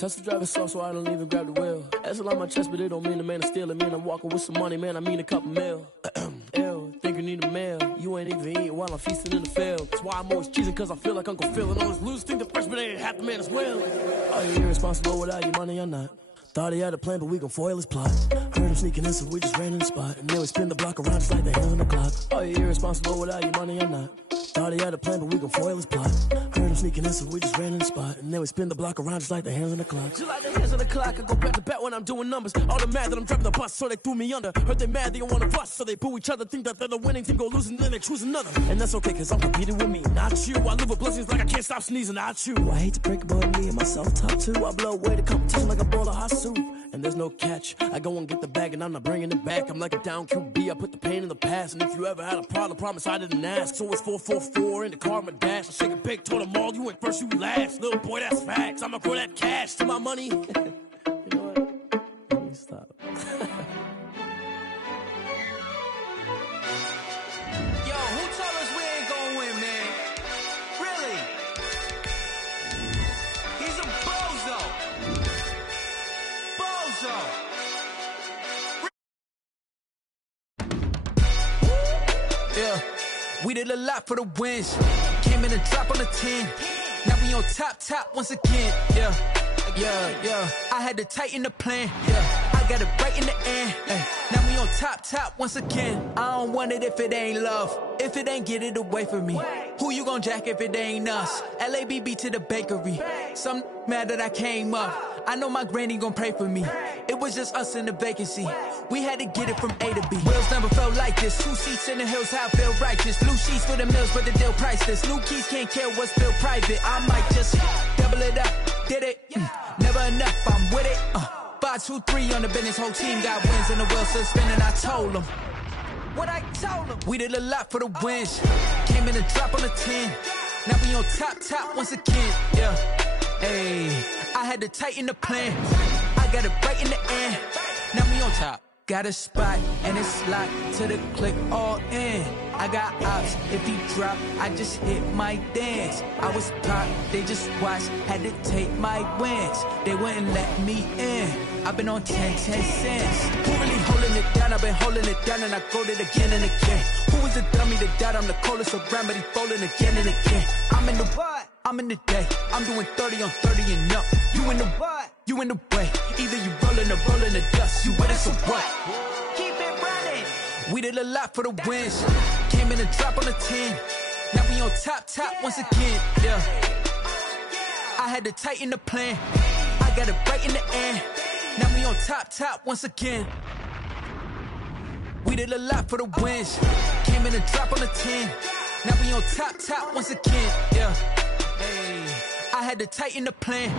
Tesla driving soft, so I don't even grab the wheel. S on my chest, but it don't mean the man is stealing. Man, I'm walking with some money, man, I mean a couple mil. Ew, think you need a meal. You ain't even eating while I'm feasting in the field. That's why I'm always cheesing, cause I feel like Uncle Phil. And all those losers think the freshman ain't half the man as well. Are you irresponsible without your money or not? Thought he had a plan, but we gon' foil his plot. Heard him sneaking in, so we just ran in the spot. And then we spin the block around just like the hands on the clock. Are you irresponsible without your money or not? Thought he had a plan, but we gon' foil his plot. Heard him sneaking in, so we just ran in the spot. And then we spin the block around just like the hands on the clock. Just like the hands on the clock, I go back to back when I'm doing numbers. All the mad that I'm driving the bus, so they threw me under. Heard they mad, they don't wanna bust, so they boo each other. Think that they're the winning team, go losing, then they choose another. And that's okay, cause I'm competing with me, not you. I live with blessings like I can't stop sneezing, not you. I hate to break it, but me and myself top two. I blow away the competition like a bowl of hot soup. And there's no catch. I go and get the bag and I'm not bringing it back. I'm like a down QB, I put the pain in the past. And if you ever had a problem, promise I didn't ask. So it's 444 in the car, my dash. I shake a big, told them all, you went first, you last. Little boy, that's facts. I'ma grow that cash to my money. You know what? Let me stop. Yo, who told us we ain't gonna win, man? Really? He's a bozo. Yeah, we did a lot for the wins. Came in and drop on the 10. Now we on top once again. Yeah. I had to tighten the plan. Yeah, I got it right in the end. Now we on top once again. I don't want it if it ain't love. If it ain't, get it away from me. Who you gon' jack if it ain't us? LABB to the bakery. Some mad that I came up. I know my granny gon' pray for me. It was just us in the vacancy. We had to get it from A to B. Wheels never felt like this. 2 seats in the hills, how I feel righteous. Blue sheets for the mills, but the deal priceless. New keys can't care what's still private. I might just double it up. Did it? Never enough, I'm with it. 5, 2, 3 on the business. Whole team got wins and the wheels still spinning. I told them what I told them. We did a lot for the wins. Came in and drop on the 10. Now we on top once again. Yeah. Hey, I had to tighten the plan. I got it right in the end. Now we on top. Got a spot and it's locked to the click all in. I got ops, if he drop, I just hit my dance. I was pop, they just watched, had to take my wins. They wouldn't let me in. I've been on 10 cents. Who really holding it down? I've been holding it down and I go it again and again. Who is the dummy that doubt? I'm the coldest around, but he folding again and again. I'm in the what? I'm in the day. I'm doing 30 on 30 and up. You in the what? You in the way. Either you rolling or rolling the dust. You with us or what? Keep it running. We did a lot for the wins. Came in and drop on the 10. Now we on top once again. Yeah. I had to tighten the plan. I got it right in the end. Now we on top once again. We did a lot for the wins. Came in and drop on the 10. Now we on top once again. Yeah. Hey, I had to tighten the plan.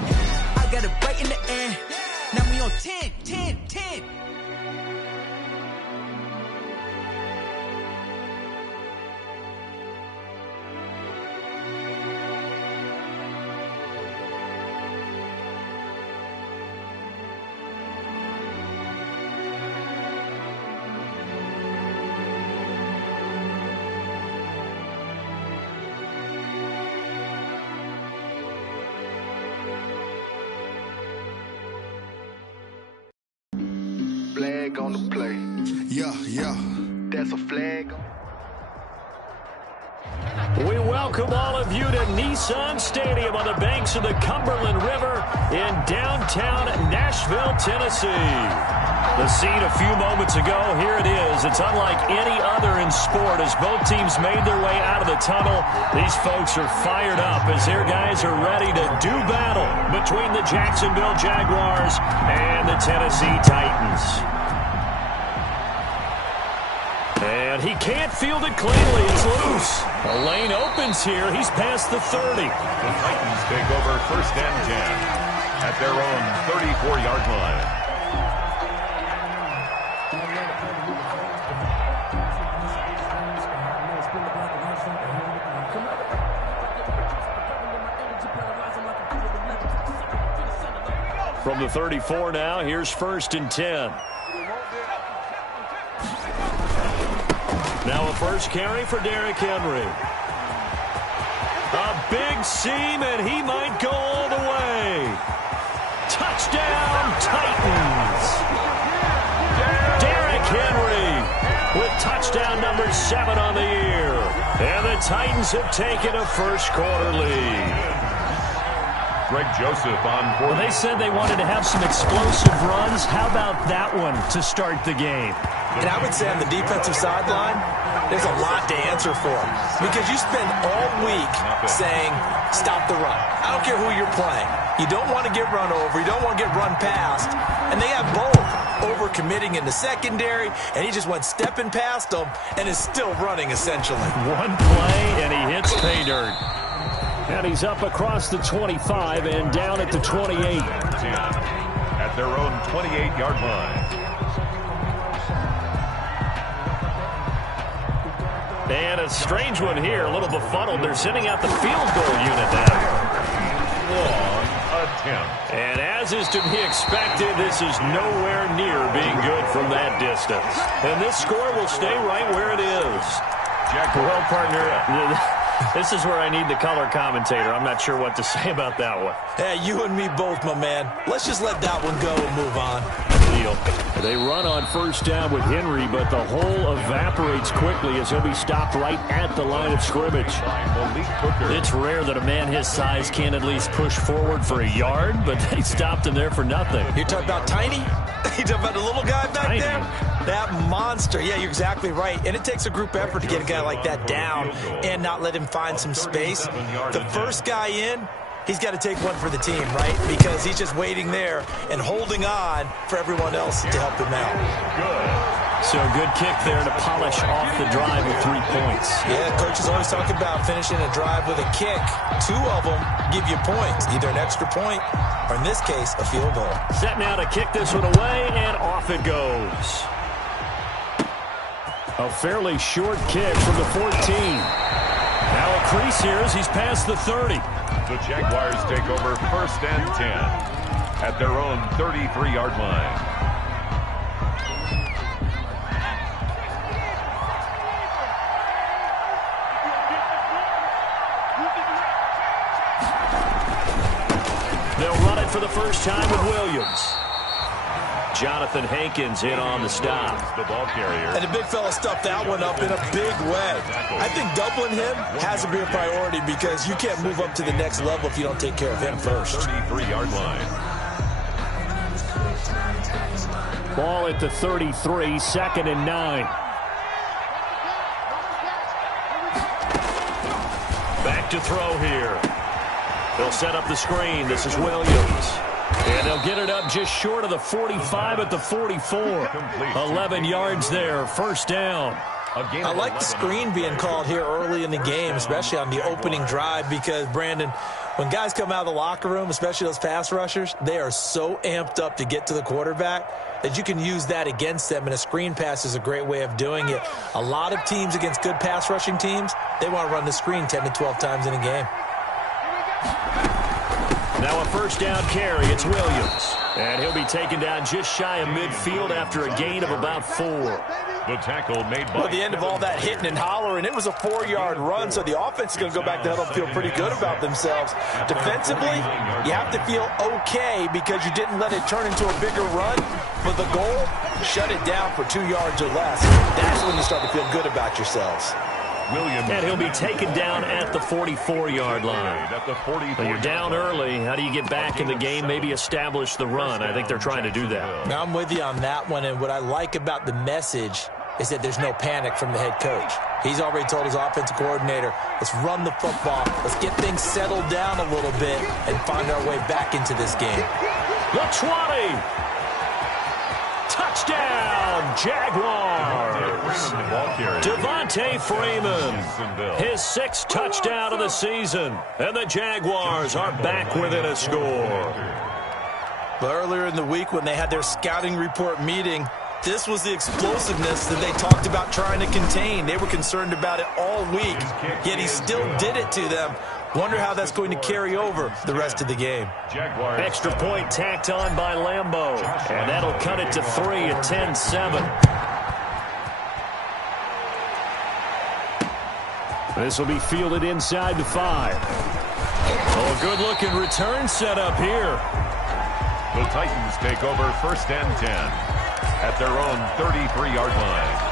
I got it right in the end. Now we on 10. Flag on the play. Yeah. That's a flag. We welcome all of you to Nissan Stadium on the banks of the Cumberland River in downtown Nashville, Tennessee. The scene a few moments ago, here it is. It's unlike any other in sport as both teams made their way out of the tunnel. These folks are fired up as their guys are ready to do battle between the Jacksonville Jaguars and the Tennessee Titans. And he can't field it cleanly. It's loose. The lane opens here. He's past the 30. The Titans take over 1st and 10 at their own 34-yard line. From the 34 now, here's 1st and 10. Now a first carry for Derrick Henry. A big seam, and he might go all the way. Touchdown, Titans. Derrick Henry with touchdown number 7 on the year. And the Titans have taken a first-quarter lead. Greg Joseph on board. Well, they said they wanted to have some explosive runs. How about that one to start the game? And I would say on the defensive sideline, there's a lot to answer for. Because you spend all week saying, stop the run. I don't care who you're playing. You don't want to get run over. You don't want to get run past. And they have both. Overcommitting in the secondary, and he just went stepping past them and is still running, essentially. One play, and he hits pay dirt. And he's up across the 25 and down at the 28. At their own 28-yard line. And a strange one here, a little befuddled. They're sending out the field goal unit now. Long attempt. And as is to be expected, this is nowhere near being good from that distance. And this score will stay right where it is. Well, partner, this is where I need the color commentator. I'm not sure what to say about that one. Yeah, you and me both, my man. Let's just let that one go and move on. They run on first down with Henry, but the hole evaporates quickly as he'll be stopped right at the line of scrimmage. It's rare that a man his size can at least push forward for a yard, but they stopped him there for nothing. You're talking about Tiny? You're talking about the little guy back Tiny. there? That monster. Yeah, you're exactly right. And it takes a group effort to get a guy like that down and not let him find some space. The first guy in, he's got to take one for the team, right? Because he's just waiting there and holding on for everyone else to help him out. So good kick there to polish off the drive with 3 points. Yeah, coaches always talk about finishing a drive with a kick. 2 of them give you points, either an extra point or, in this case, a field goal. Set now to kick this one away, and off it goes. A fairly short kick from the 14. Now a crease here as he's past the 30. The Jaguars take over first and 10 at their own 33-yard line. They'll run it for the first time with Williams. Jonathan Hankins in on the stop. The ball carrier. And the big fella stuffed that one up in a big way. I think doubling him has to be a priority because you can't move up to the next level if you don't take care of him first. 33-yard line. Ball at the 33, 2nd and 9. Back to throw here. They'll set up the screen. This is Williams. And they'll get it up just short of the 45 at the 44. 11 yards there, first down. I like the screen being called here early in the game, especially on the opening drive, because, Brandon, when guys come out of the locker room, especially those pass rushers, they are so amped up to get to the quarterback that you can use that against them, and a screen pass is a great way of doing it. A lot of teams against good pass rushing teams, they want to run the screen 10 to 12 times in a game. Now a first down carry. It's Williams. And he'll be taken down just shy of midfield after a gain of about 4. The tackle made by... Well, the end of all that hitting and hollering, it was a 4-yard run, so the offense is going to go back to huddle and feel pretty good about themselves. Defensively, you have to feel okay because you didn't let it turn into a bigger run. But the goal, shut it down for 2 yards or less. That's when you start to feel good about yourselves. Williams. And he'll be taken down at the 44-yard line. But you're down early. How do you get back in the game, maybe establish the run? I think they're trying to do that. Now, I'm with you on that one, and what I like about the message is that there's no panic from the head coach. He's already told his offensive coordinator, let's run the football, let's get things settled down a little bit and find our way back into this game. The 20. Touchdown, Jaguars. Devontae Freeman, his 6th touchdown of the season, and the Jaguars are back within a score. But earlier in the week when they had their scouting report meeting, this was the explosiveness that they talked about trying to contain. They were concerned about it all week, yet he still did it to them. Wonder how that's going to carry over the rest of the game. Extra point tacked on by Lambeau, and that'll cut it to 3 at 10-7. This will be fielded inside the 5. Oh, a good-looking return set up here. The Titans take over 1st and 10 at their own 33-yard line.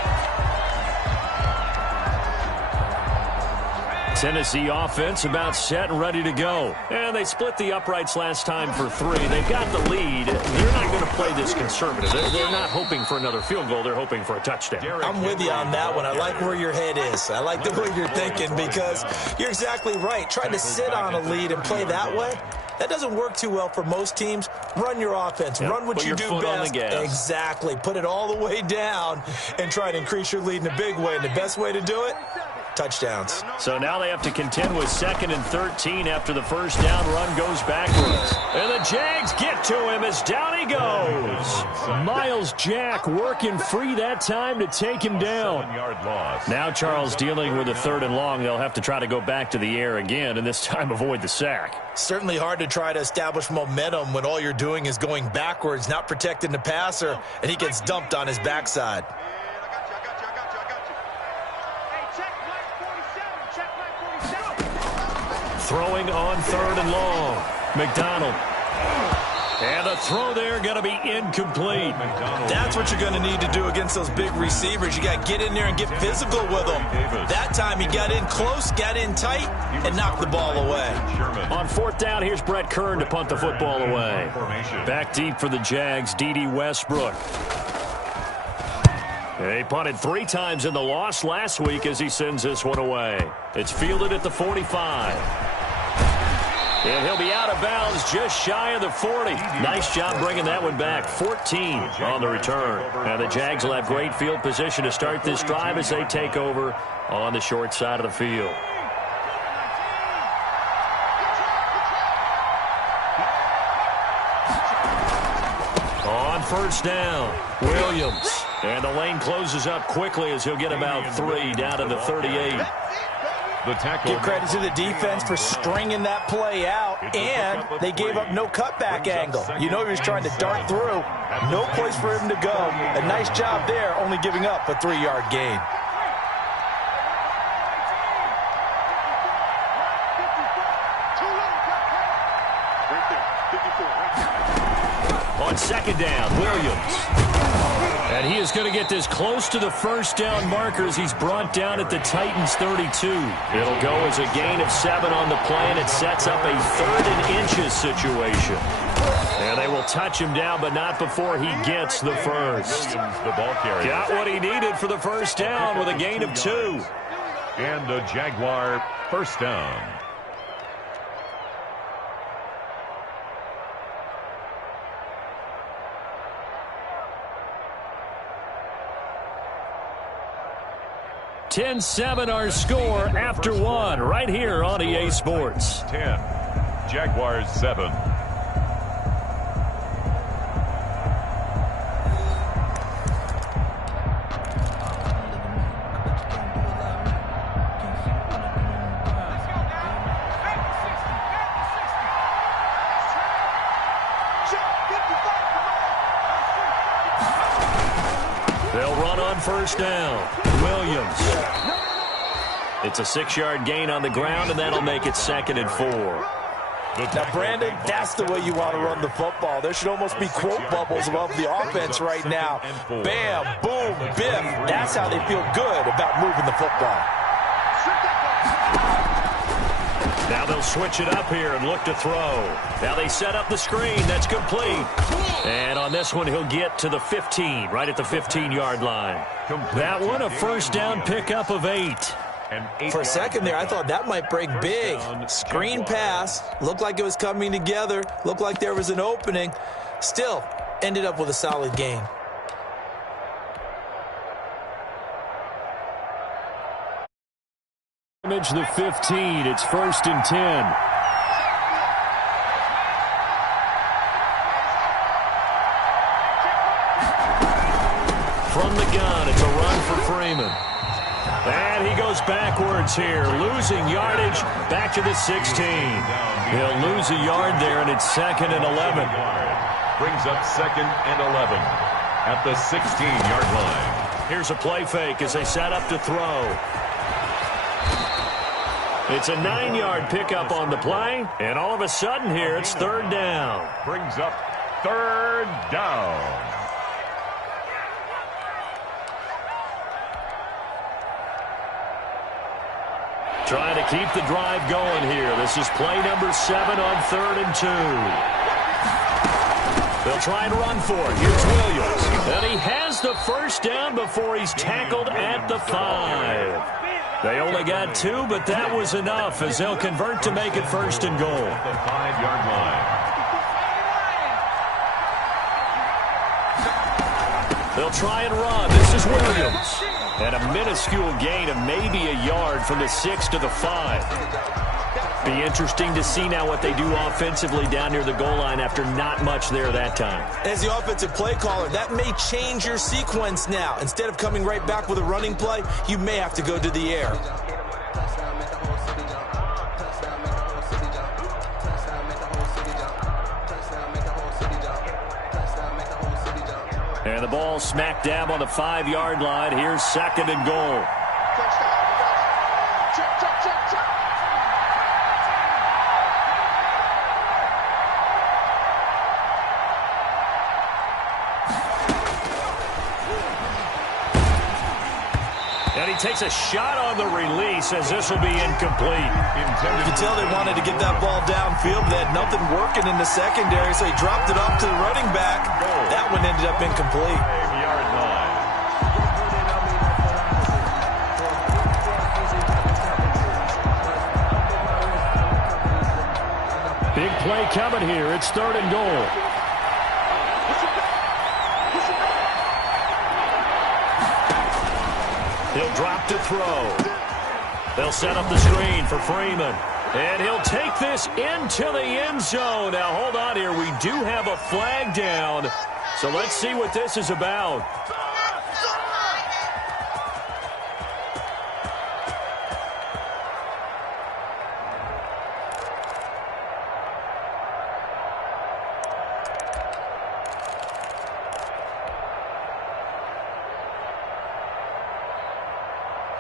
Tennessee offense about set and ready to go. And they split the uprights last time for 3. They've got the lead. They're not going to play this conservative. They're not hoping for another field goal. They're hoping for a touchdown. I'm with you on that one. I like where your head is. I like the way you're thinking because you're exactly right. Trying to sit on a lead and play that way, that doesn't work too well for most teams. Run your offense. Yep. Run what you do best. Exactly. Put it all the way down and try to increase your lead in a big way. And the best way to do it, touchdowns. So now they have to contend with 2nd and 13 after the first down run goes backwards. And the Jags get to him as down he goes. Miles Jack working free that time to take him down. Now Charles dealing with a 3rd and long. They'll have to try to go back to the air again and this time avoid the sack. Certainly hard to try to establish momentum when all you're doing is going backwards, not protecting the passer, and he gets dumped on his backside. Throwing on 3rd and long. McDonald. And the throw there going to be incomplete. That's what you're going to need to do against those big receivers. You got to get in there and get physical with them. That time he got in close, got in tight, and knocked the ball away. On 4th down, here's Brett Kern to punt the football away. Back deep for the Jags, D.D. Westbrook. He punted 3 times in the loss last week as he sends this one away. It's fielded at the 45. And he'll be out of bounds just shy of the 40. Nice job bringing that one back. 14 on the return. Now the Jags will have great field position to start this drive as they take over on the short side of the field. On 1st down, Williams. And the lane closes up quickly as he'll get about 3 down to the 38. Give credit to the defense for stringing that play out, and they gave up no cutback angle. You know he was trying to dart through. No place for him to go. A nice job there, only giving up a 3-yard gain. On 2nd down, Williams. And he is going to get this close to the 1st down markers. He's brought down at the Titans 32. It'll go as a gain of 7 on the play, and it sets up a 3rd and inches situation. And they will touch him down, but not before he gets the first. Got what he needed for the 1st down with a gain of 2. And a Jaguar 1st down. $10-7 our score after 1 right here on EA Sports. 10, Jaguars 7. They'll run on 1st down. Williams. It's a 6-yard gain on the ground, and that'll make it 2nd and 4. Now, Brandon, that's the way you want to run the football. There should almost be quote bubbles above the offense right now. Bam, boom, biff. That's how they feel good about moving the football. Now they'll switch it up here and look to throw. Now they set up the screen. That's complete. And on this one, he'll get to the 15, right at the 15-yard line. That one, a 1st down pickup of 8. For a second there, I thought that might break big. Screen pass. Looked like it was coming together. Looked like there was an opening. Still, ended up with a solid gain. Damage the 15. It's 1st and 10. From the gun, it's a run for Freeman. And he goes backwards here, losing yardage back to the 16. He'll lose a yard there, and it's 2nd and 11. Brings up 2nd and 11 at the 16-yard line. Here's a play fake as they set up to throw. It's a 9-yard pickup on the play, and all of a sudden here, it's 3rd down. Brings up third down. Trying to keep the drive going here. This is play number 7 on 3rd and 2. They'll try and run for it. Here's Williams. And he has the first down before he's tackled at the 5. They only got 2, but that was enough as they'll convert to make it 1st and goal. At the 5-yard line. They'll try and run. This is Williams. And a minuscule gain of maybe a yard from the 6 to the 5. Be interesting to see now what they do offensively down near the goal line after not much there that time. As the offensive play caller, that may change your sequence now. Instead of coming right back with a running play, you may have to go to the air. And the ball smack dab on the 5-yard line. Here's 2nd and goal. And he takes a shot on the release as this will be incomplete. You can tell they wanted to get that ball downfield, but they had nothing working in the secondary, so he dropped it off to the running back. That one ended up incomplete. 5-yard line. Big play coming here. It's 3rd and goal. He'll drop to throw. They'll set up the screen for Freeman. And he'll take this into the end zone. Now, hold on here. We do have a flag down. So let's see what this is about.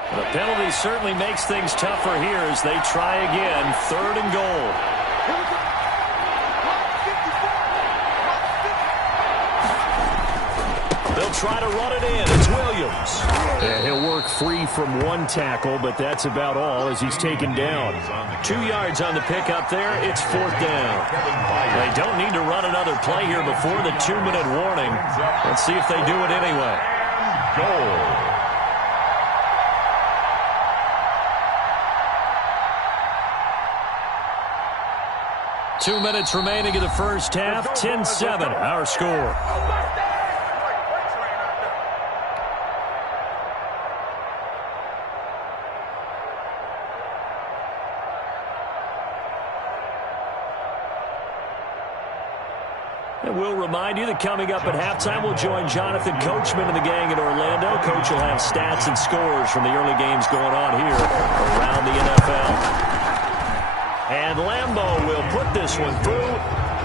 The penalty certainly makes things tougher here as they try again. 3rd and goal. They'll try to run it in. It's Williams. And he'll work free from one tackle, but that's about all as he's taken down. 2 yards on the pickup there. It's 4th down. They don't need to run another play here before the 2-minute warning. Let's see if they do it anyway. Goal. 2 minutes remaining in the first half. 10-7, our score. And we'll remind you that coming up at halftime, we'll join Jonathan Coachman and the gang in Orlando. Coach will have stats and scores from the early games going on here around the NFL. And Lambeau will put this one through,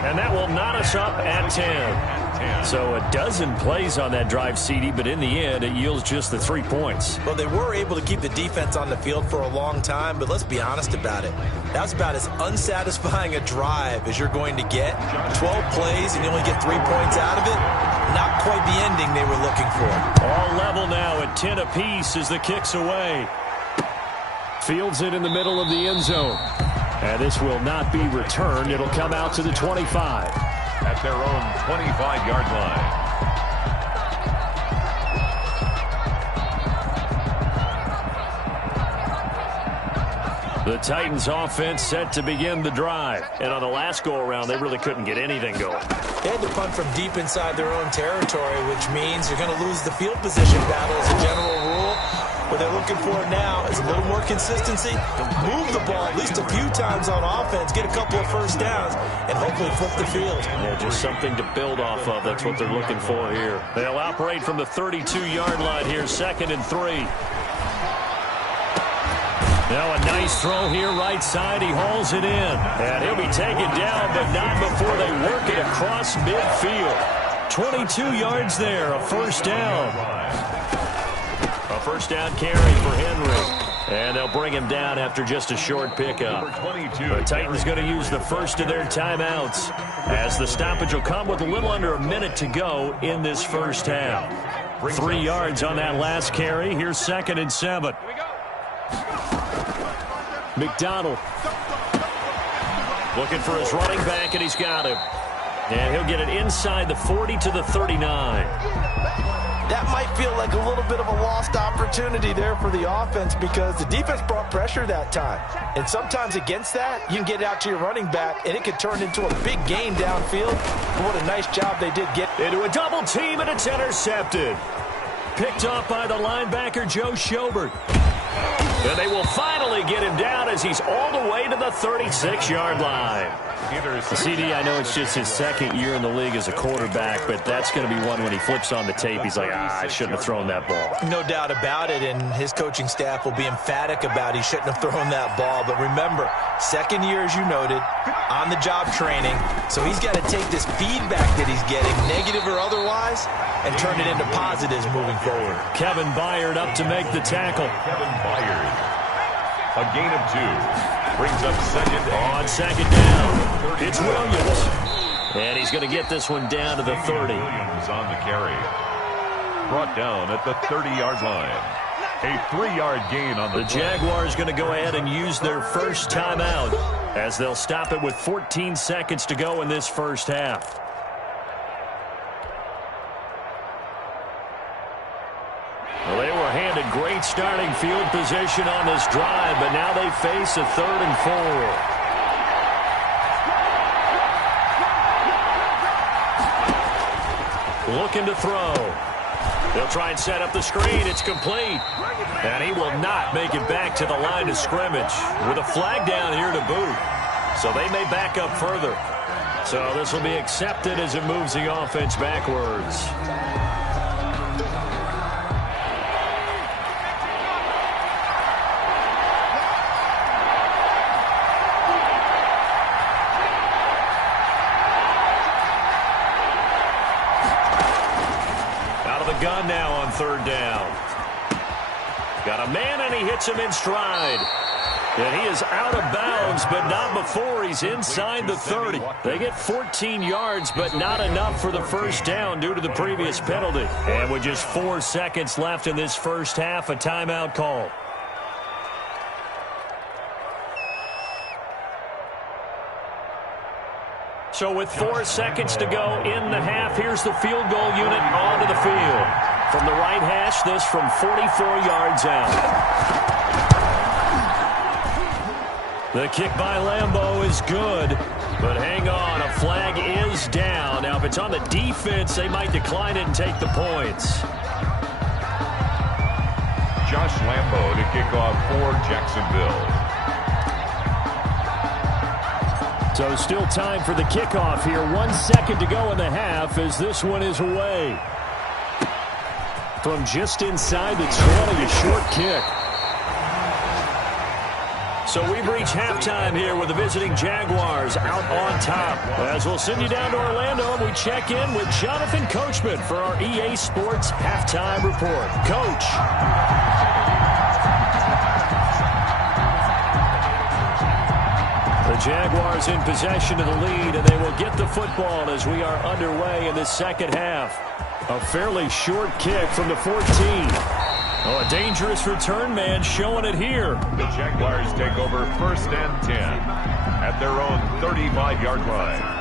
and that will knot us up at 10. So a dozen plays on that drive, CD, but in the end, it yields just the 3 points. Well, they were able to keep the defense on the field for a long time, but let's be honest about it. That's about as unsatisfying a drive as you're going to get. 12 plays, and you only get 3 points out of it. Not quite the ending they were looking for. All level now at 10 apiece as the kick's away. Fields it in the middle of the end zone. And this will not be returned. It'll come out to the 25. At their own 25-yard line. The Titans offense set to begin the drive. And on the last go-around, they really couldn't get anything going. They had to punt from deep inside their own territory, which means you're going to lose the field position battle as a general rule. What they're looking for now is a little more consistency. Move the ball at least a few times on offense, get a couple of first downs, and hopefully flip the field. Yeah, just something to build off of. That's what they're looking for here. They'll operate from the 32-yard line here, 2nd and 3. Now a nice throw here, right side. He hauls it in. And he'll be taken down, but not before they work it across midfield. 22 yards there, a first down. A first down carry for Henry. And they'll bring him down after just a short pickup. The Titans going to use the first of their timeouts as the stoppage will come with a little under a minute to go in this first half. 3 yards on that last carry. Here's 2nd and 7. McDonald looking for his running back, and he's got him. And he'll get it inside the 40 to the 39. That might feel like a little bit of a lost opportunity there for the offense because the defense brought pressure that time. And sometimes against that, you can get it out to your running back, and it could turn into a big gain downfield. But what a nice job they did get. Into a double team, and it's intercepted. Picked off by the linebacker, Joe Schobert. And they will finally get him down as he's all the way to the 36-yard line. CD, I know it's just his 2nd year in the league as a quarterback, but that's going to be one when he flips on the tape, he's like, I shouldn't have thrown that ball. No doubt about it, and his coaching staff will be emphatic about he shouldn't have thrown that ball. But remember, 2nd year, as you noted, on-the-job training, so he's got to take this feedback that he's getting, negative or otherwise, and turn it into positives moving forward. Kevin Byard up to make the tackle. Kevin Byard. A gain of 2. Brings up 2nd on 2nd down. It's Williams. And he's going to get this one down to the 30. Williams on the carry. Brought down at the 30-yard line. A 3-yard gain on the play. Jaguars going to go ahead and use their first timeout as they'll stop it with 14 seconds to go in this first half. Well, they were handed great starting field position on this drive, but now they face a 3rd and 4. Looking to throw. They'll try and set up the screen. It's complete. And he will not make it back to the line of scrimmage with a flag down here to boot. So they may back up further. So this will be accepted as it moves the offense backwards. Gun now on 3rd down. Got a man, and he hits him in stride. And he is out of bounds, but not before he's inside the 30. They get 14 yards, but not enough for the first down due to the previous penalty. And with just 4 seconds left in this first half, a timeout call. So with 4 seconds to go in the half, here's the field goal unit onto the field. From the right hash, this from 44 yards out. The kick by Lambeau is good, but hang on, a flag is down. Now, if it's on the defense, they might decline it and take the points. Josh Lambeau to kick off for Jacksonville. So still time for the kickoff here. 1 second to go in the half as this one is away. From just inside the 20, a short kick. So we've reached halftime here with the visiting Jaguars out on top. As we'll send you down to Orlando and we check in with Jonathan Coachman for our EA Sports Halftime Report. Coach. The Jaguars in possession of the lead, and they will get the football as we are underway in the second half. A fairly short kick from the 14. Oh, a dangerous return man showing it here. The Jaguars take over 1st and 10 at their own 35-yard line.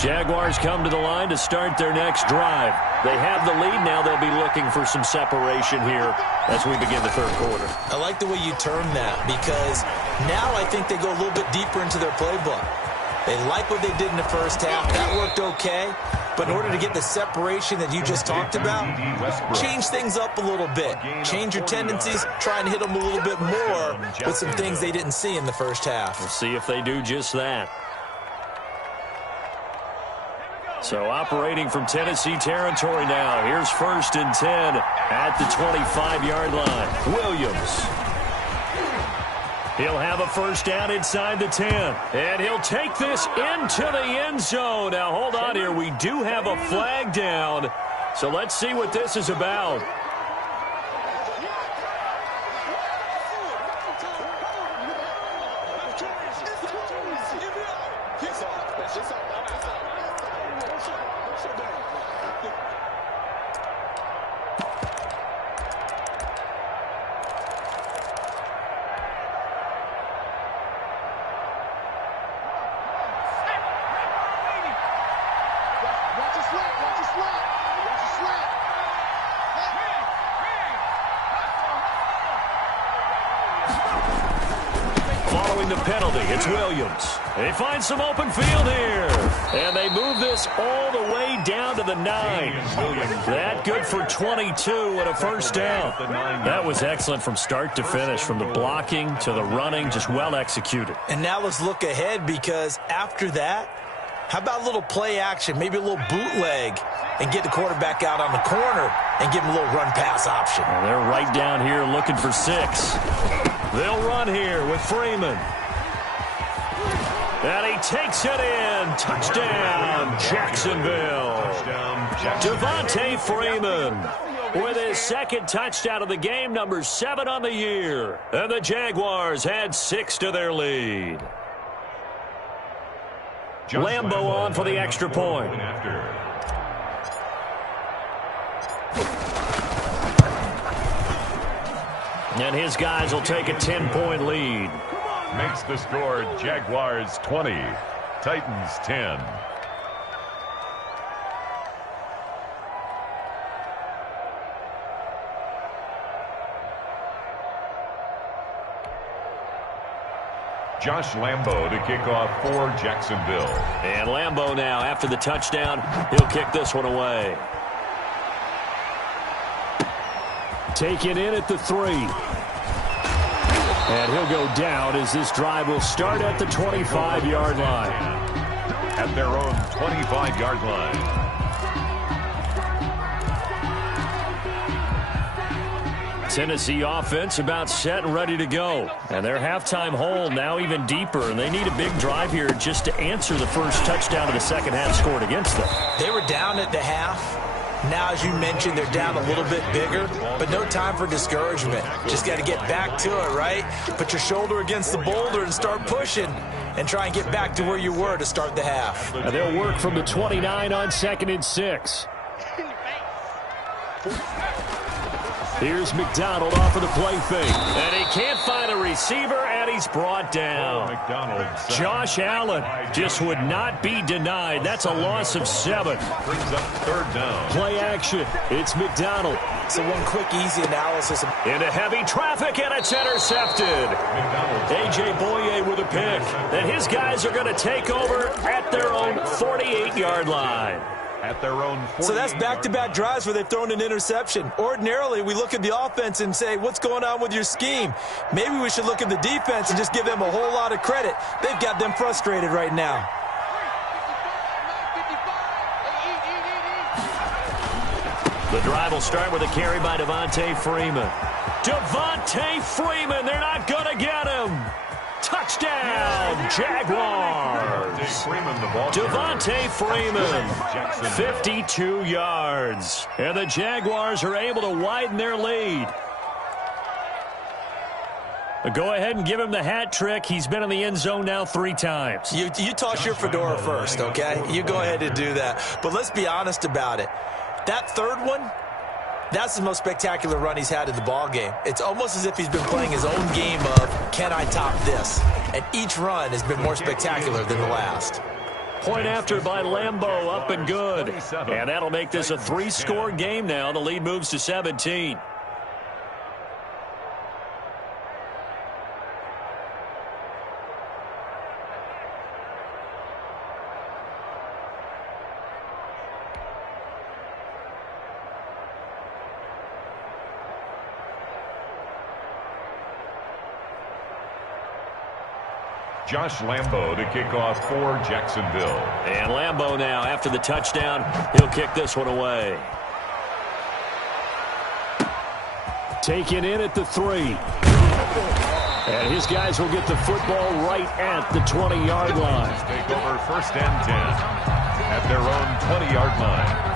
Jaguars come to the line to start their next drive. They have the lead. Now they'll be looking for some separation here as we begin the 3rd quarter. I like the way you term that because now I think they go a little bit deeper into their playbook. They like what they did in the first half. That worked okay. But in order to get the separation that you just talked about, change things up a little bit. Change your tendencies. Try and hit them a little bit more with some things they didn't see in the first half. We'll see if they do just that. So operating from Tennessee territory now. Here's 1st and 10 at the 25-yard line. Williams. He'll have a first down inside the 10. And he'll take this into the end zone. Now, hold on here. We do have a flag down. So let's see what this is about. The penalty. It's Williams. They find some open field here. And they move this all the way down to the 9. That good for 22 and a first down. That was excellent from start to finish, from the blocking to the running, just well executed. And now let's look ahead, because after that, how about a little play action, maybe a little bootleg, and get the quarterback out on the corner and give him a little run-pass option. And they're right down here looking for 6. They'll run here with Freeman. And he takes it in. Touchdown, Jacksonville. Devontae Freeman with his 2nd touchdown of the game, number 7 on the year. And the Jaguars had 6 to their lead. Lambo on for the extra point. And his guys will take a 10-point lead. Makes the score Jaguars 20, Titans 10. Josh Lambo to kick off for Jacksonville. And Lambo now, after the touchdown, he'll kick this one away. Taken in at the 3. And he'll go down as this drive will start at the 25-yard line. At their own 25-yard line. Tennessee offense about set and ready to go. And their halftime hole now even deeper. And they need a big drive here just to answer the first touchdown of the second half scored against them. They were down at the half. Now, as you mentioned, they're down a little bit bigger, but no time for discouragement. Just got to get back to it, right? Put your shoulder against the boulder and start pushing and try and get back to where you were to start the half. And they'll work from the 29 on 2nd and 6. Here's McDonald off of the play fake. And he can't find a receiver, and he's brought down. Josh Allen just would not be denied. That's a loss of 7. Brings up 3rd down. Play action. It's McDonald. So one quick, easy analysis. Into heavy traffic, and it's intercepted. A.J. Boye with a pick. And his guys are going to take over at their own 48-yard line. At their own 48. So that's back-to-back drives where they've thrown an interception. Ordinarily, we look at the offense and say, what's going on with your scheme? Maybe we should look at the defense and just give them a whole lot of credit. They've got them frustrated right now. The drive will start with a carry by Devontae Freeman. Devontae Freeman, they're not going to get him. Touchdown, Jaguars. Devontae Freeman, 52 yards. And the Jaguars are able to widen their lead. Go ahead and give him the hat trick. He's been in the end zone now 3 times. You toss your fedora first, okay? You go ahead and do that. But let's be honest about it. That 3rd one, that's the most spectacular run he's had in the ball game. It's almost as if he's been playing his own game of, can I top this? And each run has been more spectacular than the last. Point after by Lambo, up and good. And that'll make this a 3-score game now. The lead moves to 17. Josh Lambo to kick off for Jacksonville. And Lambo now, after the touchdown, he'll kick this one away. Taken in at the 3. And his guys will get the football right at the 20-yard line. Take over 1st and 10 at their own 20-yard line.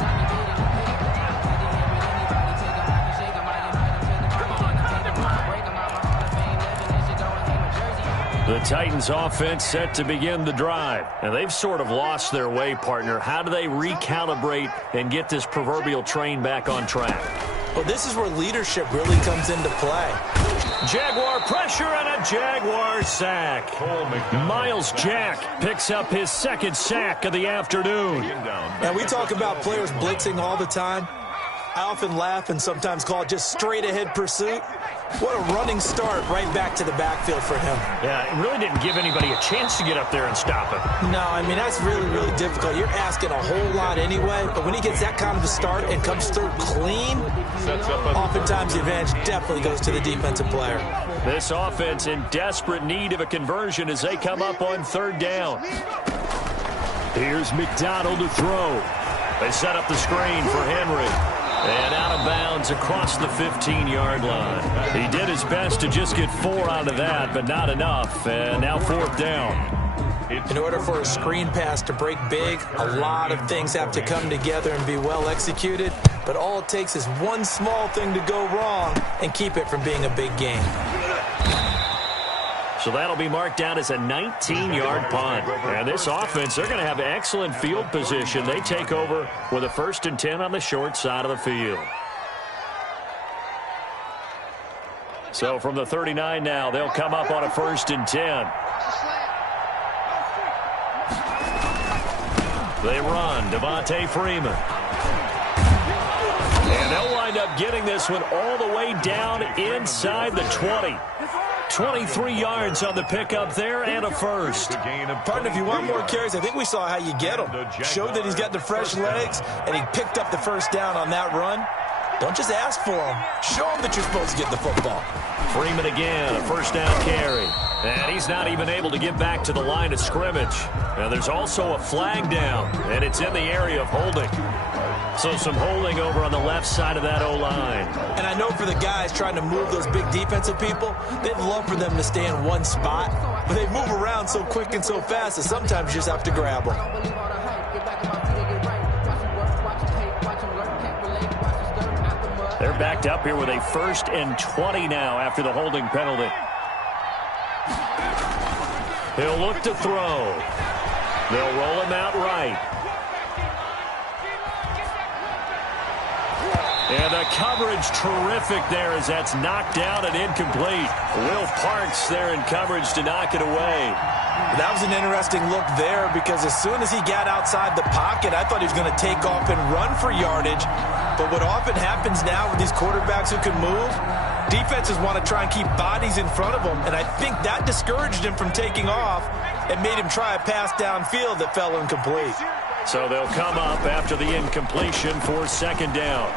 The Titans offense set to begin the drive. And they've sort of lost their way, partner. How do they recalibrate and get this proverbial train back on track? Well, this is where leadership really comes into play. Jaguar pressure and a Jaguar sack. Miles Jack picks up his 2nd sack of the afternoon. And we talk about players blitzing all the time. I often laugh and sometimes call it just straight-ahead pursuit. What a running start right back to the backfield for him. Yeah, it really didn't give anybody a chance to get up there and stop him. No, I mean, that's really, really difficult. You're asking a whole lot anyway, but when he gets that kind of a start and comes through clean, oftentimes the advantage definitely goes to the defensive player. This offense in desperate need of a conversion as they come up on 3rd down. Here's McDonald to throw. They set up the screen for Henry. And out of bounds across the 15-yard line. He did his best to just get 4 out of that, but not enough. And now 4th down. In order for a screen pass to break big, a lot of things have to come together and be well executed. But all it takes is one small thing to go wrong and keep it from being a big game. So that'll be marked down as a 19-yard punt. And this offense, they're going to have excellent field position. They take over with a 1st and 10 on the short side of the field. So from the 39 now, they'll come up on a 1st and 10. They run, Devontae Freeman. And they'll wind up getting this one all the way down inside the 20. 23 yards on the pickup there and a 1st. Partner, if you want more carries, I think we saw how you get them. Showed that he's got the fresh legs, and he picked up the 1st down on that run. Don't just ask for them. Show them that you're supposed to get the football. Freeman again, a 1st down carry. And he's not even able to get back to the line of scrimmage. Now there's also a flag down, and it's in the area of holding. So some holding over on the left side of that O-line. And I know for the guys trying to move those big defensive people, they'd love for them to stay in one spot. But they move around so quick and so fast that sometimes you just have to grab them. They're backed up here with a 1st and 20 now after the holding penalty. He'll look to throw. They'll roll him out right. And the coverage terrific there as that's knocked down and incomplete. Will Parks there in coverage to knock it away. That was an interesting look there because as soon as he got outside the pocket, I thought he was going to take off and run for yardage. But what often happens now with these quarterbacks who can move, defenses want to try and keep bodies in front of them. And I think that discouraged him from taking off and made him try a pass downfield that fell incomplete. So they'll come up after the incompletion for 2nd down.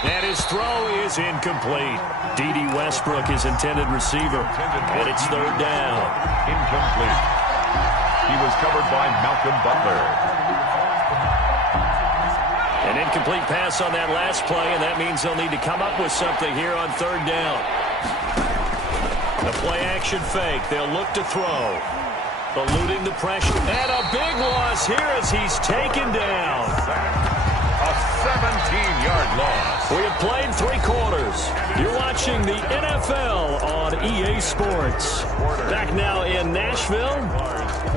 And his throw is incomplete. D.D. Westbrook, his intended receiver. And it's 3rd down. Incomplete. He was covered by Malcolm Butler. An incomplete pass on that last play, and that means they'll need to come up with something here on 3rd down. The play-action fake. They'll look to throw. Eluding the pressure. And a big loss here as he's taken down. A 17-yard loss. We have played 3 quarters. You're watching the NFL on EA Sports. Back now in Nashville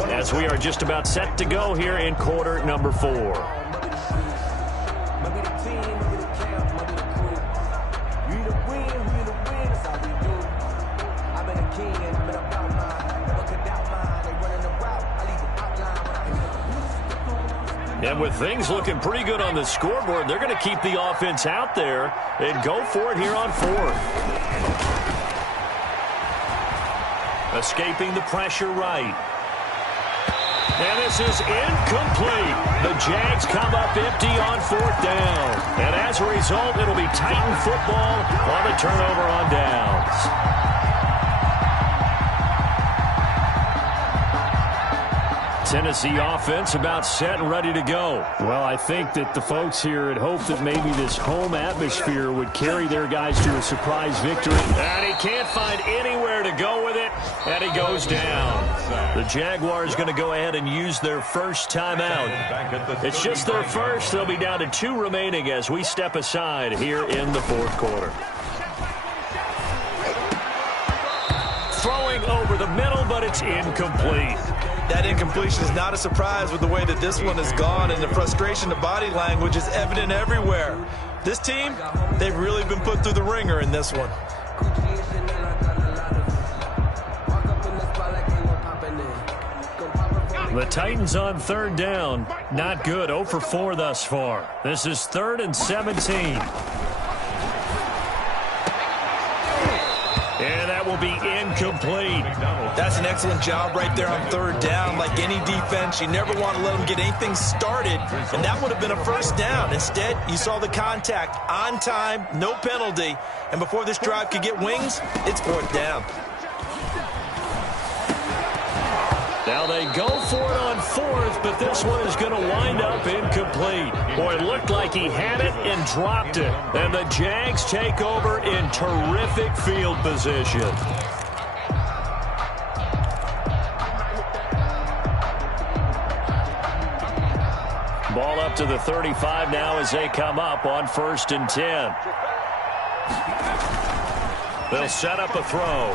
as we are just about set to go here in quarter number 4. And with things looking pretty good on the scoreboard, they're going to keep the offense out there and go for it here on 4th. Escaping the pressure right. And this is incomplete. The Jags come up empty on 4th down. And as a result, it'll be Titan football on the turnover on downs. Tennessee offense about set and ready to go. Well, I think that the folks here had hoped that maybe this home atmosphere would carry their guys to a surprise victory. And he can't find anywhere to go with it, and he goes down. The Jaguars going to go ahead and use their first timeout. It's just their first. They'll be down to 2 remaining as we step aside here in the fourth quarter. Throwing over the middle, but it's incomplete. That incompletion is not a surprise with the way that this one has gone, and the frustration of body language is evident everywhere. This team, they've really been put through the ringer in this one. The Titans on third down. Not good. 0 for 4 thus far. This is 3rd and 17. And that will be incomplete. That's an excellent job right there on third down. Like any defense, you never want to let them get anything started, and that would have been a first down. Instead, you saw the contact on time, no penalty, and before this drive could get wings, it's 4th down. Now they go for it on 4th, but this one is going to wind up incomplete. Boy, it looked like he had it and dropped it. And the Jags take over in terrific field position. Ball up to the 35 now as they come up on 1st and 10. They'll set up a throw.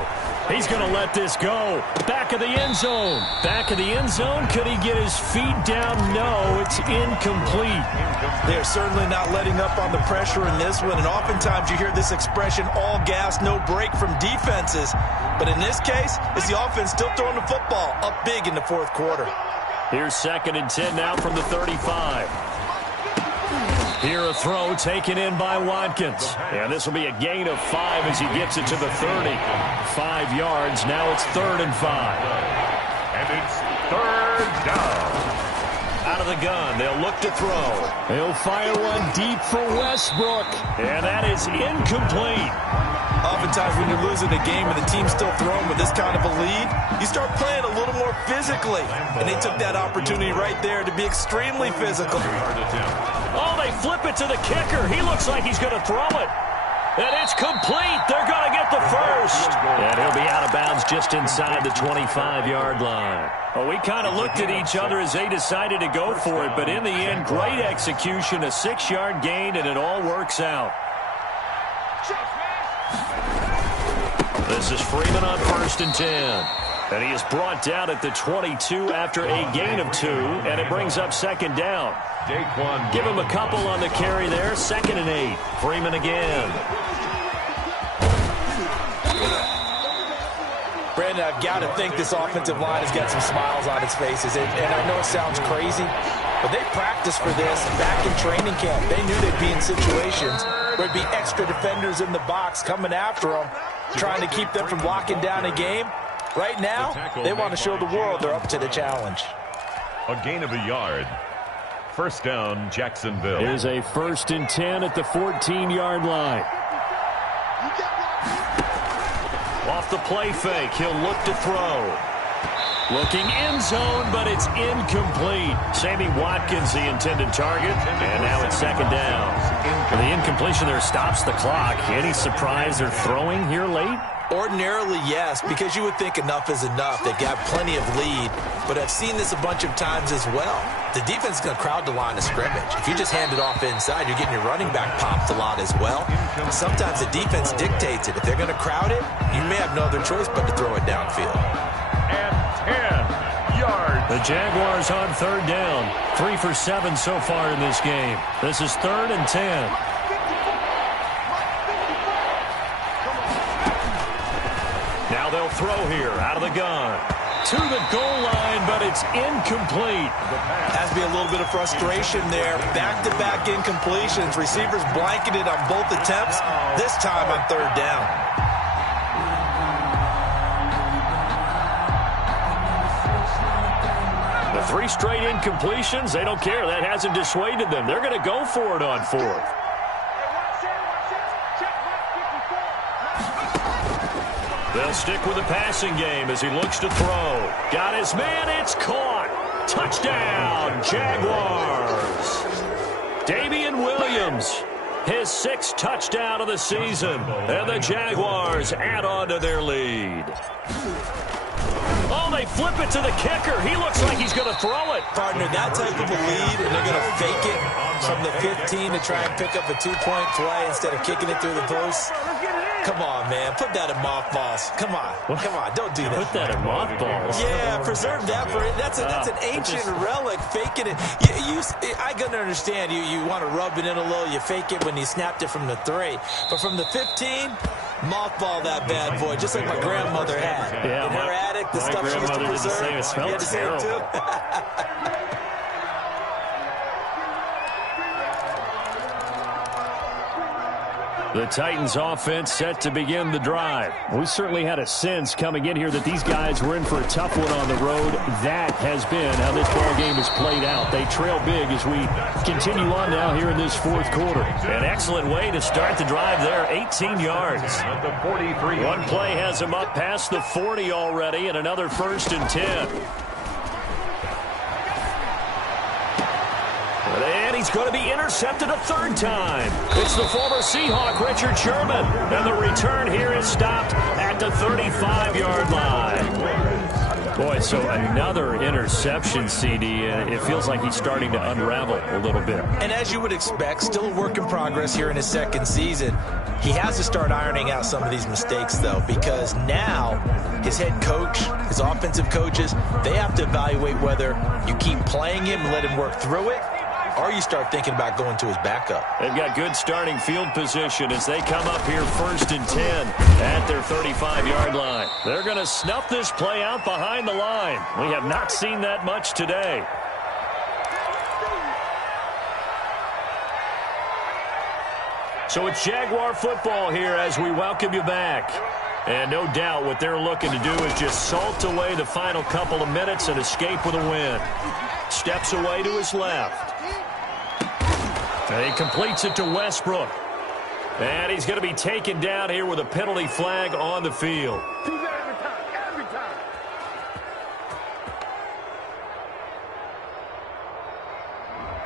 He's going to let this go. Back of the end zone. Back of the end zone. Could he get his feet down? No, it's incomplete. They're certainly not letting up on the pressure in this one, and oftentimes you hear this expression, all gas, no break from defenses. But in this case, it's the offense still throwing the football up big in the 4th quarter. Here's 2nd and 10 now from the 35. Here a throw taken in by Watkins. And this will be a gain of 5 as he gets it to the 30. 5 yards. Now it's 3rd and 5. And it's 3rd down. Out of the gun. They'll look to throw. He'll fire one deep for Westbrook. And that is incomplete. Oftentimes when you're losing a game and the team's still throwing with this kind of a lead, you start playing a little more physically. And they took that opportunity right there to be extremely physical. Oh, they flip it to the kicker. He looks like he's going to throw it. And it's complete. They're going to get the first. And he'll be out of bounds just inside the 25-yard line. Well, we kind of looked at each other as they decided to go for it. But in the end, great execution, a 6-yard gain, and it all works out. This is Freeman on 1st and 10. And he is brought down at the 22 after a gain of 2. And it brings up 2nd down. Give him a couple on the carry there. 2nd and 8. Freeman again. Brandon, I've got to think this offensive line has got some smiles on its faces. And I know it sounds crazy, but they practiced for this back in training camp. They knew they'd be in situations where there'd be extra defenders in the box coming after them, trying to keep them from locking down a game. Right now, they want to show the world they're up to the challenge. A gain of a yard. 1st down, Jacksonville. Here's a 1st and 10 at the 14-yard line. Off the play fake, he'll look to throw. Looking end zone, but it's incomplete. Sammy Watkins, the intended target. And now it's 2nd down. The incompletion there stops the clock. Any surprise they're throwing here late? Ordinarily, yes, because you would think enough is enough. They've got plenty of lead, but I've seen this a bunch of times as well. The defense is going to crowd the line of scrimmage. If you just hand it off inside, you're getting your running back popped a lot as well. Sometimes the defense dictates it. If they're going to crowd it, you may have no other choice but to throw it downfield. And 10 yards. The Jaguars on 3rd down. 3 for 7 so far in this game. This is 3rd and 10. Now they'll throw here out of the gun. To the goal line, but it's incomplete. Has to be a little bit of frustration there. Back-to-back incompletions. Receivers blanketed on both attempts, this time on 3rd down. The 3 straight incompletions, they don't care. That hasn't dissuaded them. They're going to go for it on 4th. They'll stick with the passing game as he looks to throw. Got his man, it's caught. Touchdown, Jaguars. Damian Williams, his 6th touchdown of the season. And the Jaguars add on to their lead. Oh, they flip it to the kicker. He looks like he's going to throw it. Partner, that type of a lead, and they're going to fake it from the 15 to try and pick up a 2-point play instead of kicking it through the post. Come on, man. Put that in mothballs. Come on. Come on. Don't do that. Put that in mothballs? Yeah, preserve that for it. That's an ancient relic. Faking it. I can understand. You want to rub it in a little. You fake it when you snapped it from the 3. But from the 15, mothball that bad boy, just like my grandmother had. Yeah, in her attic, the stuff she used to preserve. It smelled terrible. The Titans offense set to begin the drive. We certainly had a sense coming in here that these guys were in for a tough one on the road. That has been how this ball game has played out. They trail big as we continue on now here in this 4th quarter. An excellent way to start the drive there, 18 yards. At the 43. One play has him up past the 40 already, and another 1st and 10. And he's going to be intercepted a 3rd time. It's the former Seahawk, Richard Sherman. And the return here is stopped at the 35-yard line. Boy, so another interception, CD. It feels like he's starting to unravel a little bit. And as you would expect, still a work in progress here in his 2nd season. He has to start ironing out some of these mistakes, though, because now his head coach, his offensive coaches, they have to evaluate whether you keep playing him and let him work through it, or you start thinking about going to his backup. They've got good starting field position as they come up here 1st and 10 at their 35-yard line. They're going to snuff this play out behind the line. We have not seen that much today. So it's Jaguar football here as we welcome you back. And no doubt what they're looking to do is just salt away the final couple of minutes and escape with a win. Steps away to his left. And he completes it to Westbrook. And he's going to be taken down here with a penalty flag on the field. Every time.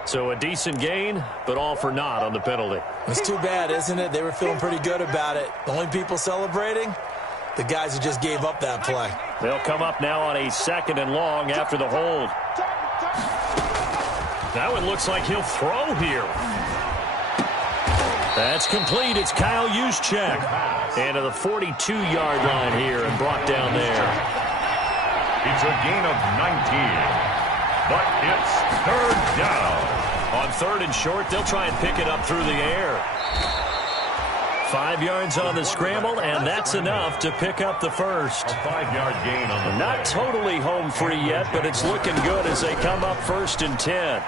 So a decent gain, but all for naught on the penalty. It's too bad, isn't it? They were feeling pretty good about it. The only people celebrating, the guys who just gave up that play. They'll come up now on a 2nd and long after the hold. That one looks like he'll throw here. That's complete. It's Kyle Juszczyk. And to the 42-yard line here and brought down there. It's a gain of 19. But it's 3rd down. On 3rd and short, they'll try and pick it up through the air. 5 yards on the scramble, and that's enough to pick up the first. A 5-yard gain on the Not totally home free yet, but it's looking good as they come up 1st and 10.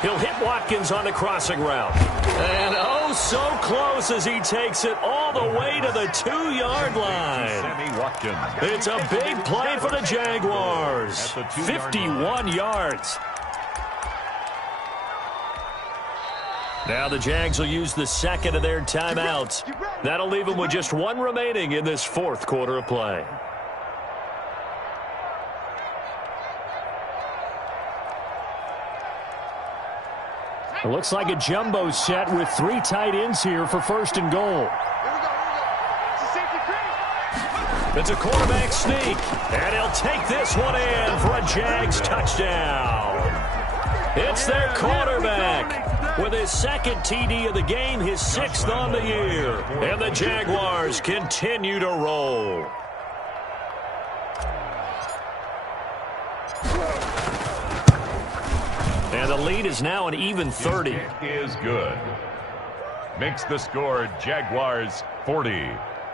He'll hit Watkins on the crossing route. And oh, so close as he takes it all the way to the 2-yard line. It's a big play for the Jaguars. 51 yards. Now the Jags will use the 2nd of their timeouts. That'll leave them with just 1 remaining in this 4th quarter of play. It looks like a jumbo set with 3 tight ends here for 1st and goal. It's a quarterback sneak, and he'll take this one in for a Jags touchdown. It's their quarterback with his 2nd TD of the game, his 6th on the year. And the Jaguars continue to roll. And the lead is now an even 30. Is good. Makes the score Jaguars 40,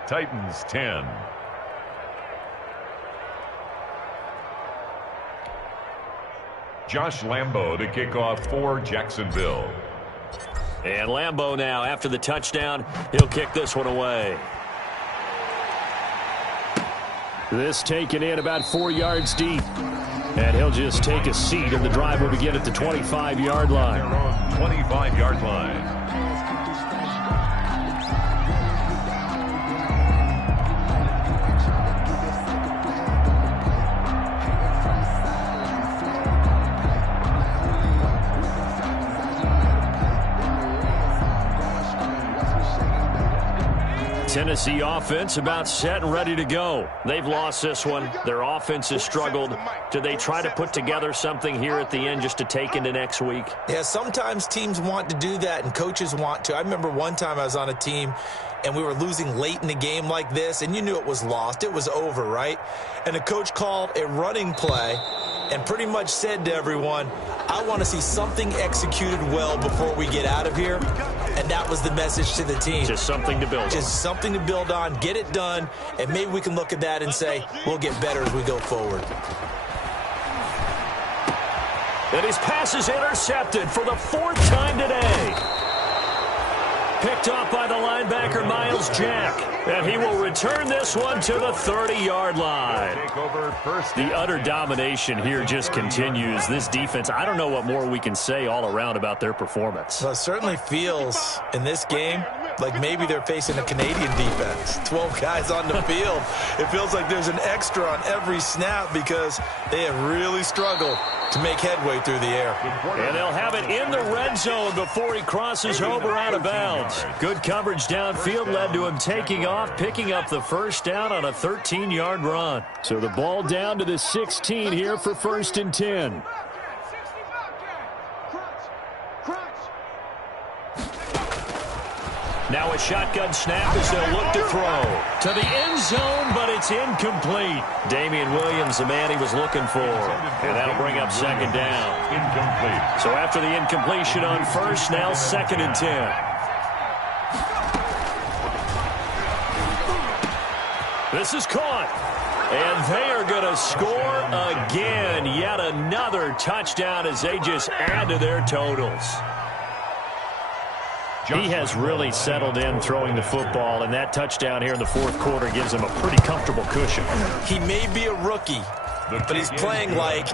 Titans 10. Josh Lambo to kick off for Jacksonville. And Lambo now, after the touchdown, he'll kick this one away. This taken in about 4 yards deep. And he'll just take a seat, and the drive will begin at the 25-yard line. 25-yard line. Tennessee offense about set and ready to go. They've lost this one. Their offense has struggled. Do they try to put together something here at the end just to take into next week? Yeah, sometimes teams want to do that and coaches want to. I remember one time I was on a team and we were losing late in the game like this, and you knew it was lost. It was over, right? And the coach called a running play and pretty much said to everyone, I want to see something executed well before we get out of here. And that was the message to the team. Just something to build on. Just something to build on, get it done, and maybe we can look at that and say, we'll get better as we go forward. And his pass is intercepted for the 4th time today. Picked off by the linebacker, Miles Jack. And he will return this one to the 30-yard line. The utter domination here just continues. This defense, I don't know what more we can say all around about their performance. Well, it certainly feels in this game like maybe they're facing a Canadian defense. 12 guys on the field. It feels like there's an extra on every snap because they have really struggled to make headway through the air. And they'll have it in the red zone before he crosses over out of bounds. Good coverage downfield led to him taking off, picking up the first down on a 13-yard run. So the ball down to the 16 here for 1st and 10. Now a shotgun snap as they'll look to throw. To the end zone, but it's incomplete. Damian Williams, the man he was looking for. And that'll bring up 2nd down. Incomplete. So after the incompletion on 1st, now 2nd and 10. This is caught. And they are going to score again. Yet another touchdown as they just add to their totals. He has really settled in throwing the football, and that touchdown here in the 4th quarter gives him a pretty comfortable cushion. He may be a rookie, but he's playing like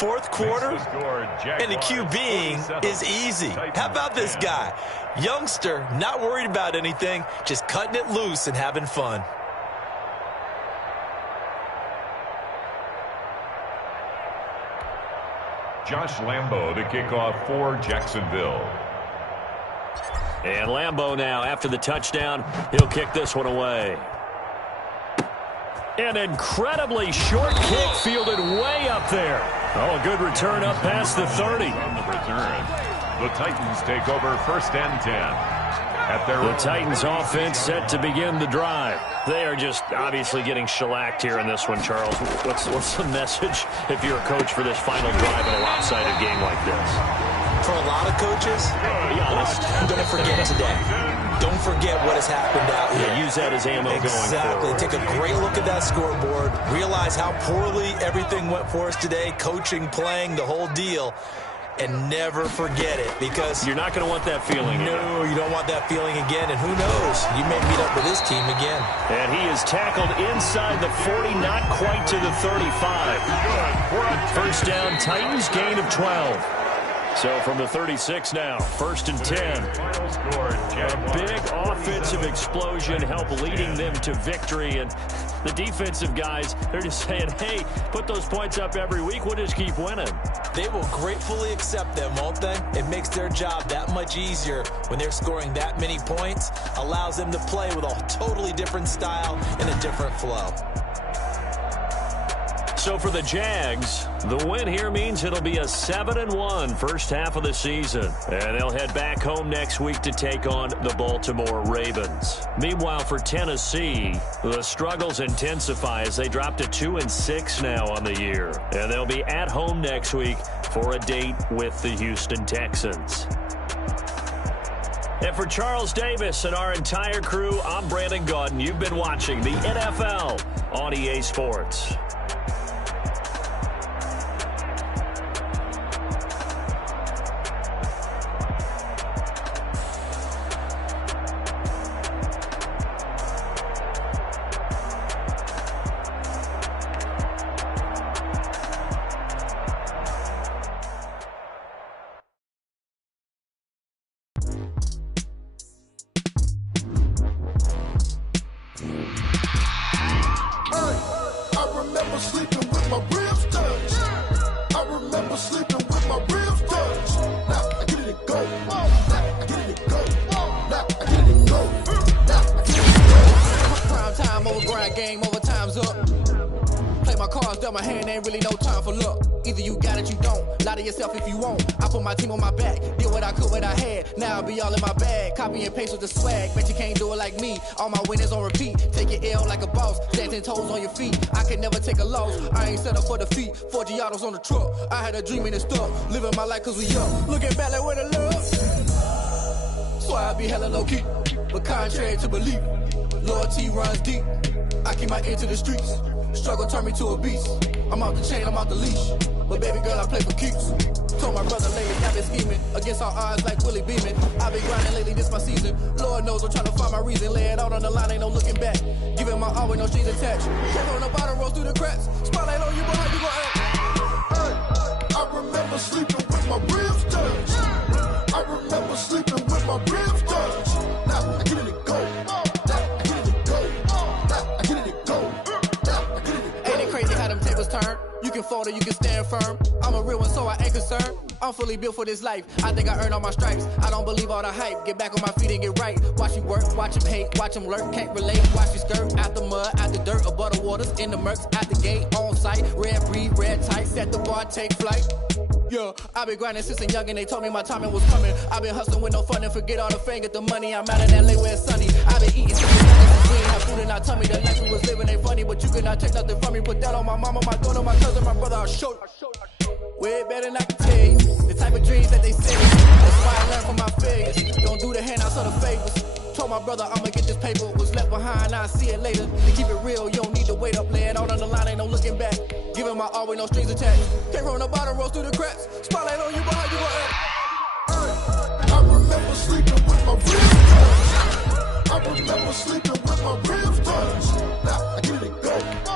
4th quarter, and the QBing is easy. How about this guy? Youngster, not worried about anything, just cutting it loose and having fun. Josh Lambo, the kickoff for Jacksonville. And Lambo now, after the touchdown, he'll kick this one away. An incredibly short kick fielded way up there. Oh, a good return up past the 30. On the return, the Titans take over 1st and 10. The Titans offense set to begin the drive. They are just obviously getting shellacked here in this one, Charles. What's the message if you're a coach for this final drive in a lopsided game like this? For a lot of coaches, be honest, don't forget today. Don't forget what has happened out here. Yeah, use that as ammo going Exactly. forward. Take a great look at that scoreboard. Realize how poorly everything went for us today. Coaching, playing, the whole deal. And never forget it, because you're not going to want that feeling again. No, you don't want that feeling again. And who knows? You may meet up with this team again. And he is tackled inside the 40, not quite to the 35. 1st down, Titans, gain of 12. So from the 36 now, 1st and 10. A big offensive explosion help leading them to victory. And the defensive guys, they're just saying, hey, put those points up every week. We'll just keep winning. They will gratefully accept them, won't they? It makes their job that much easier when they're scoring that many points. Allows them to play with a totally different style and a different flow. So for the Jags, the win here means it'll be a 7-1 first half of the season. And they'll head back home next week to take on the Baltimore Ravens. Meanwhile, for Tennessee, the struggles intensify as they drop to 2-6 now on the year. And they'll be at home next week for a date with the Houston Texans. And for Charles Davis and our entire crew, I'm Brandon Gaudin. You've been watching the NFL on EA Sports. game over, time's up. Play my cards, dealt my hand, ain't really no time for luck. Either you got it, you don't. Lie to yourself if you won't. I put my team on my back, did what I could, what I had. Now I'll be all in my bag, copy and paste with the swag. Bet you can't do it like me. All my winners on repeat. Take your L like a boss, stand 10 toes on your feet. I can never take a loss. I ain't set up for defeat. 4 Giottos on the truck. I had a dream and it stuck. Living my life cause we young. Looking back like where the love. So I be hella low key, but contrary to belief, loyalty runs deep. I keep my ear to the streets. Struggle turned me to a beast. I'm out the chain, I'm out the leash. But baby girl, I play for keeps. Told my brother lately, I've been scheming against all odds like Willie Beeman. I've been grinding lately, this my season. Lord knows I'm trying to find my reason. Lay it out on the line, ain't no looking back. Giving my all with no strings attached. Check on the bottom, roll through the cracks. Spotlight on you, but how you gon' act? I remember sleeping with my ribs touched. I remember sleeping with my ribs touched. Now I get it go. Now I get it go. Now I get it go. Now I get it go. Ain't it crazy how them tables turn? You can fold or you can stand firm. I'm a real one, so I ain't concerned. I'm fully built for this life. I think I earned all my stripes. I don't believe all the hype. Get back on my feet and get right. Watch you work, watch him hate, watch him lurk. Can't relate, watch you skirt. Out the mud, out the dirt, above the waters, in the murks, out the gate, on site. Red breed, red tight, set the bar, take flight. Yeah, I been grinding since a young and they told me my timing was coming. I been hustling with no fun and forget all the fame, get the money. I'm out of that late where it's sunny. I been eating since we ain't have food in our tummy. The life we was living ain't funny, but you cannot take nothing from me. Put that on my mama, my daughter, my cousin, my brother. I'll show you. Way better than I can tell you. The type of dreams that they say. That's why I learned from my failures. Don't do the handouts or the favors. Told my brother I'ma get this paper. Was left behind, I'll see it later. To keep it real, you don't need to wait up. Lay it out on the line, ain't no looking back. Giving my all with no strings attached. Came from the bottom, rose through the cracks. Spotlight on you, but how you gon' act? I remember sleeping with my ribs touched. I remember sleeping with my ribs touched. Now I get it go.